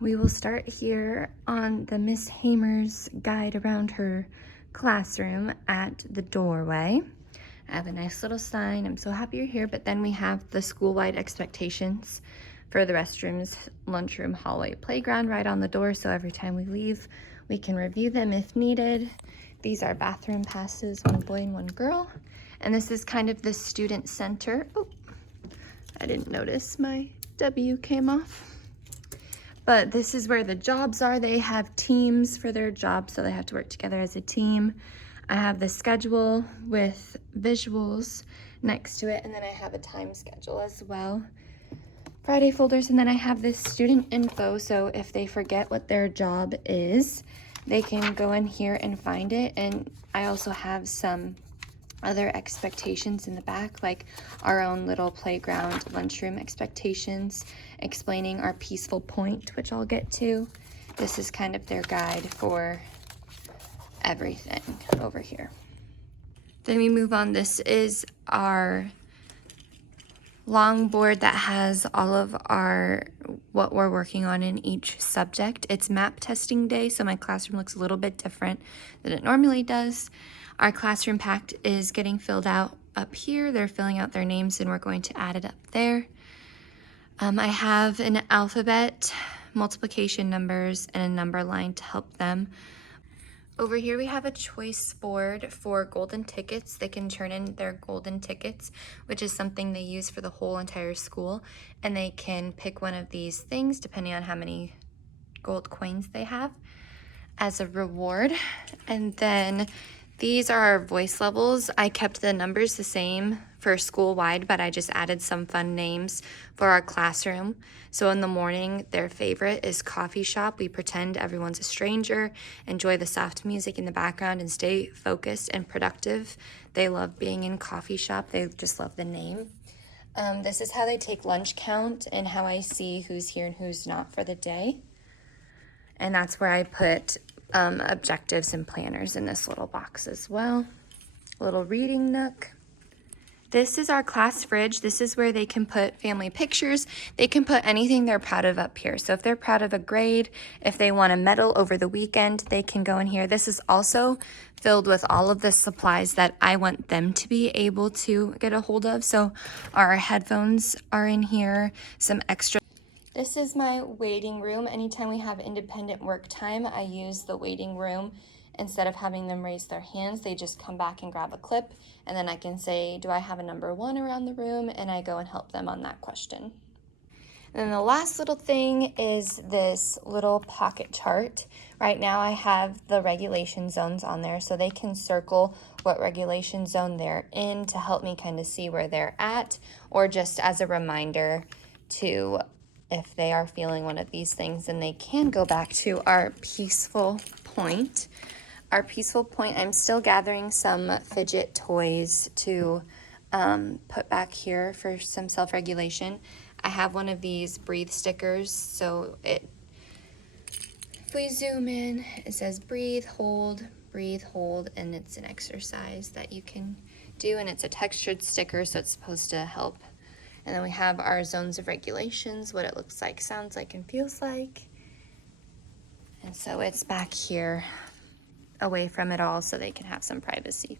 We will start here on the Miss Hamer's guide around her classroom at the doorway. I have a nice little sign, I'm so happy you're here, but then we have the school-wide expectations for the restrooms, lunchroom, hallway, playground right on the door, so every time we leave, we can review them if needed. These are bathroom passes, one boy and one girl. And this is kind of the student center. Oh, I didn't notice my W came off. But this is where the jobs are. They have teams for their jobs, so they have to work together as a team. I have the schedule with visuals next to it, and then I have a time schedule as well. Friday folders, and then I have this student info, so if they forget what their job is, they can go in here and find it. And I also have some other expectations in the back, like our own little playground lunchroom expectations, explaining our peaceful point, which I'll get to. This is kind of their guide for everything over here. Then we move on. This is our long board that has all of what we're working on in each subject. It's map testing day, so my classroom looks a little bit different than it normally does. Our classroom pact is getting filled out up here. They're filling out their names and we're going to add it up there. I have an alphabet, multiplication numbers, and a number line to help them. Over here we have a choice board for golden tickets. They can turn in their golden tickets, which is something they use for the whole entire school. And they can pick one of these things depending on how many gold coins they have as a reward. And then these are our voice levels. I kept the numbers the same for school-wide, but I just added some fun names for our classroom. So in the morning, their favorite is coffee shop. We pretend everyone's a stranger, enjoy the soft music in the background, and stay focused and productive. They love being in coffee shop. They just love the name. This is how they take lunch count and how I see who's here and who's not for the day. And that's where I put objectives and planners in this little box as well. A little reading nook. This is our class fridge. This is where they can put family pictures. They can put anything they're proud of up here. So if they're proud of a grade, if they want a medal over the weekend, they can go in here. This is also filled with all of the supplies that I want them to be able to get a hold of. So our headphones are in here, some extra. This is my waiting room. Anytime we have independent work time, I use the waiting room. Instead of having them raise their hands, they just come back and grab a clip, and then I can say, do I have a number 1 around the room? And I go and help them on that question. And then the last little thing is this little pocket chart. Right now I have the regulation zones on there, so they can circle what regulation zone they're in to help me kind of see where they're at, or just as a reminder to, if they are feeling one of these things, then they can go back to our peaceful point. Our peaceful point, I'm still gathering some fidget toys to put back here for some self-regulation. I have one of these breathe stickers, so if we zoom in, it says breathe, hold, and it's an exercise that you can do, and it's a textured sticker, so it's supposed to help. And then we have our zones of regulations, what it looks like, sounds like, and feels like. And so it's back here away from it all so they can have some privacy.